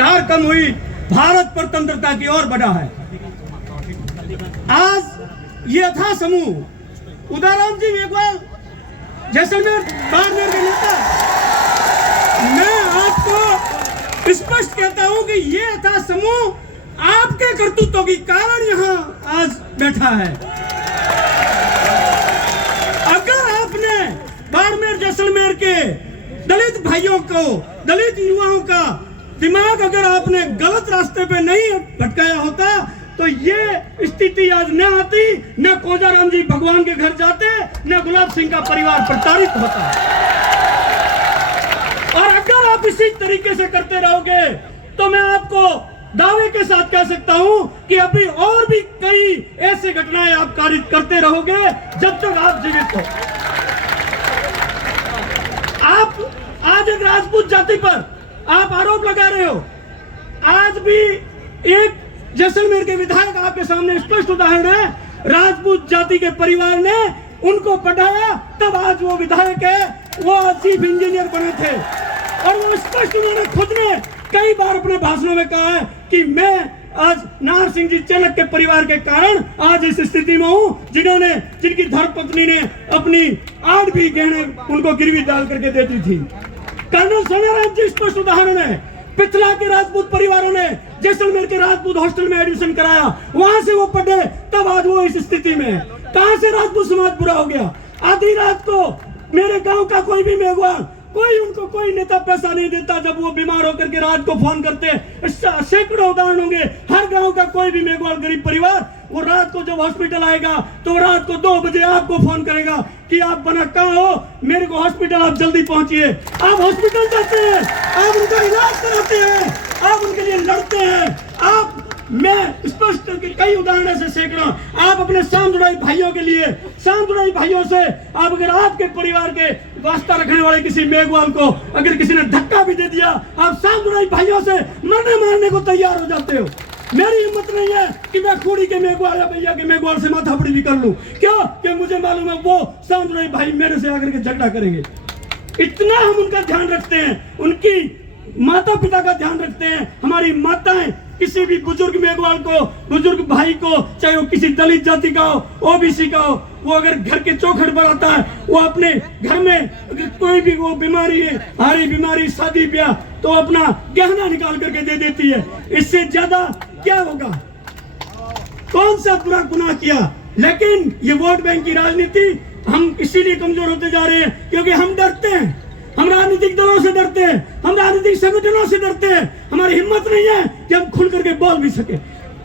धार कम हुई, भारत परतंत्रता की ओर बढ़ा है। आज ये था समूह उदाराम जी मेघवाल जैसलमेर बाड़मेर के नेता। मैं आपको स्पष्ट कहता हूं कि ये था समूह आपके करतूतों के कारण यहां आज बैठा है। अगर आपने बाड़मेर जैसलमेर के दलित भाइयों को, दलित युवाओं का दिमाग अगर आपने गलत रास्ते पे नहीं भटकाया होता तो ये स्थिति आज न आती, न कोजाराम जी भगवान के घर जाते, न गुलाब सिंह का परिवार प्रताड़ित होता। और अगर आप इसी तरीके से करते रहोगे तो मैं आपको दावे के साथ कह सकता हूं कि अभी और भी कई ऐसे घटनाएं आप कारित करते रहोगे जब तक आप जीवित हो। आप आज एक राजपूत जाति पर आप आरोप लगा रहे हो। आज भी एक जैसलमेर के विधायक आपके सामने स्पष्ट उदाहरण है, राजपूत जाति के परिवार ने उनको पढ़ाया, तब आज वो विधायक है, वो चीफ इंजीनियर बने थे। और वो स्पष्ट उन्होंने खुद ने कई बार अपने भाषणों में कहा है कि मैं आज नाहर सिंह जी चेलक के परिवार के कारण आज इस स्थिति में हूं, जिनकी धर्मपत्नी ने अपनी 8 भी गहने उनको गिरवी डाल करके देती थी। कर्नल सोनाराम जी स्पष्ट उदाहरण है। पिछला के राजपूत परिवारों ने जैसलमेर के राजपूत हॉस्टल में एडमिशन कराया, वहां से वो पढ़े, तब आज वो इस स्थिति में। कहां से राजपूत समाज बुरा हो गया? आधी रात को मेरे गांव का कोई भी मेघवाल, उनको कोई नेता पैसा नहीं देता जब वो बीमार होकर के रात को फोन करते। सैकड़ों उदाहरण होंगे। हर गांव का कोई भी मेघवाल गरीब परिवार वो रात को जब हॉस्पिटल आएगा तो रात को 2 बजे आपको फोन करेगा कि आप बना कहाँ हो, मेरे को हॉस्पिटल आप जल्दी पहुंचिए। आप हॉस्पिटल जाते हैं, आप उनका इलाज कराते हैं, आप उनके लिए लड़ते हैं। मैं स्पष्ट करके कई उदाहरण ऐसे सैकड़ों आप अपने सामजुड़ाई भाइयों के लिए, सामजुड़ाई भाइयों से आप अगर आपके परिवार के वास्ता रखने वाले किसी मेघवाल को अगर किसी ने धक्का भी दे दिया, आप सामजुड़ाई भाइयों से मारने को तैयार हो जाते हो। मेरी हिम्मत नहीं है कि मैं खूड़ी के मेघवाल या भैया के मेघवाल से माथापड़ी भी कर लूं। क्यों? कि मुझे मालूम है वो सामजुड़ाई भाई मेरे से आकर के झगड़ा करेंगे। इतना हम उनका ध्यान रखते हैं, उनकी माता पिता का ध्यान रखते हैं। हमारी माताएं किसी भी बुजुर्ग मेघवाल को, बुजुर्ग भाई को, चाहे वो किसी दलित जाति का हो, ओबीसी का हो, वो अगर घर के चौखट पर आता है, वो अपने घर में कोई भी वो बीमारी है, हारी बीमारी, शादी ब्याह, तो अपना गहना निकाल करके दे देती है। इससे ज्यादा क्या होगा? कौन सा बुरा गुनाह किया? लेकिन ये वोट बैंक की राजनीति, हम इसीलिए कमजोर होते जा रहे हैं क्योंकि हम डरते हैं। हम राजनीतिक दलों से डरते हैं, हम राजनीतिक संगठनों से डरते हैं। हमारी हिम्मत नहीं है कि हम खुल करके बोल भी सके।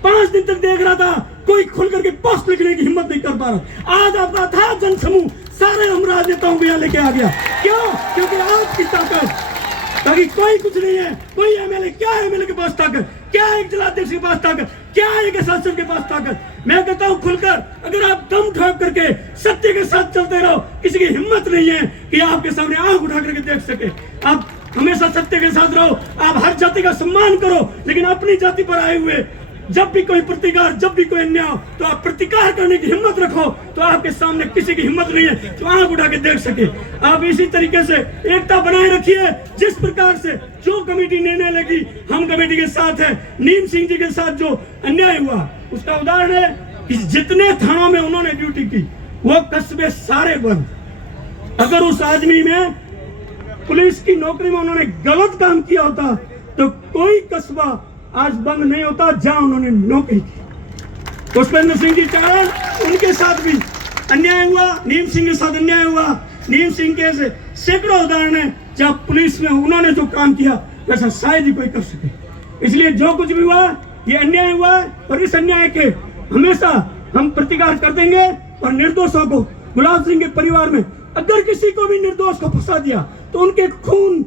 5 दिन तक देख रहा था कोई खुल करके पोस्ट लिखने की हिम्मत नहीं कर पा रहा। आज आपका था जनसमूह सारे हम राजनेताओं को यहाँ लेके आ गया। क्यों? क्योंकि आपकी ताकत, ताकि कोई कुछ नहीं है। कोई एमएलए, क्या एमएलए के पास ताकत, क्या एक जिलाध्यक्ष के पास ताकत, क्या एक शासक के पास ताकत? मैं कहता हूं खुलकर, अगर आप दम ठोक करके सत्य के साथ चलते रहो, किसी की हिम्मत नहीं है कि आपके सामने आंख उठा करके देख सके। आप हमेशा सत्य के साथ रहो, आप हर जाति का सम्मान करो, लेकिन अपनी जाति पर आए हुए जब भी कोई प्रतिकार, जब भी कोई अन्याय हो, तो आप प्रतिकार करने की हिम्मत रखो। तो आपके सामने किसी की हिम्मत नहीं है तो आंख उठा के देख सके। आप इसी तरीके से एकता बनाए रखिए। जिस प्रकार से जो कमेटी निर्णय लेगी, हम कमेटी के साथ है। नीम सिंह जी के साथ जो अन्याय हुआ उसका उदाहरण है कि जितने थानों में उन्होंने ड्यूटी की वो कस्बे सारे बंद। अगर उस आदमी में पुलिस की नौकरी में उन्होंने गलत काम किया होता तो कोई कस्बा आज बंद नहीं होता जहां उन्होंने नौकरी की। पुष्पेंद्र सिंह जी कारण उनके साथ भी अन्याय हुआ, नीम सिंह के साथ अन्याय हुआ। नीम सिंह के ऐसे सैकड़ों उदाहरण है जहां पुलिस में उन्होंने जो काम किया वैसा शायद ही कोई कर सके। इसलिए जो कुछ भी हुआ ये अन्याय हुआ है और इस अन्याय के हमेशा हम प्रतिकार कर देंगे। और निर्दोषों को, गुलाब सिंह के परिवार में अगर किसी को भी निर्दोष को फंसा दिया तो उनके खून,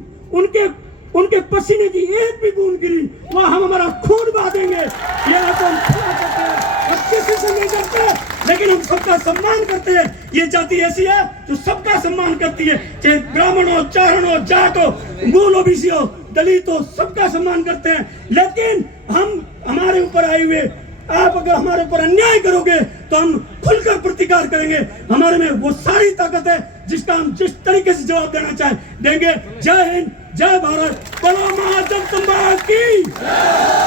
उनके पसीने की एक भी बूंद गिरी वह हम हमारा खून बहा देंगे। ये तो हम करते हैं, किसी से नहीं करते, लेकिन हम सबका सम्मान करते हैं। ये जाति ऐसी है जो सबका सम्मान करती है, चाहे ब्राह्मण हो, चारण हो, जाट हो, मूल ओबीसी हो, दलित हो, सबका सम्मान करते हैं। लेकिन हम हमारे ऊपर आए हुए, आप अगर हमारे ऊपर अन्याय करोगे तो हम खुलकर प्रतिकार करेंगे। हमारे में वो सारी ताकत है जिसका हम जिस तरीके से जवाब देना चाहे देंगे। जय हिंद। जय भारत, बोलो महाजगदम्बा की।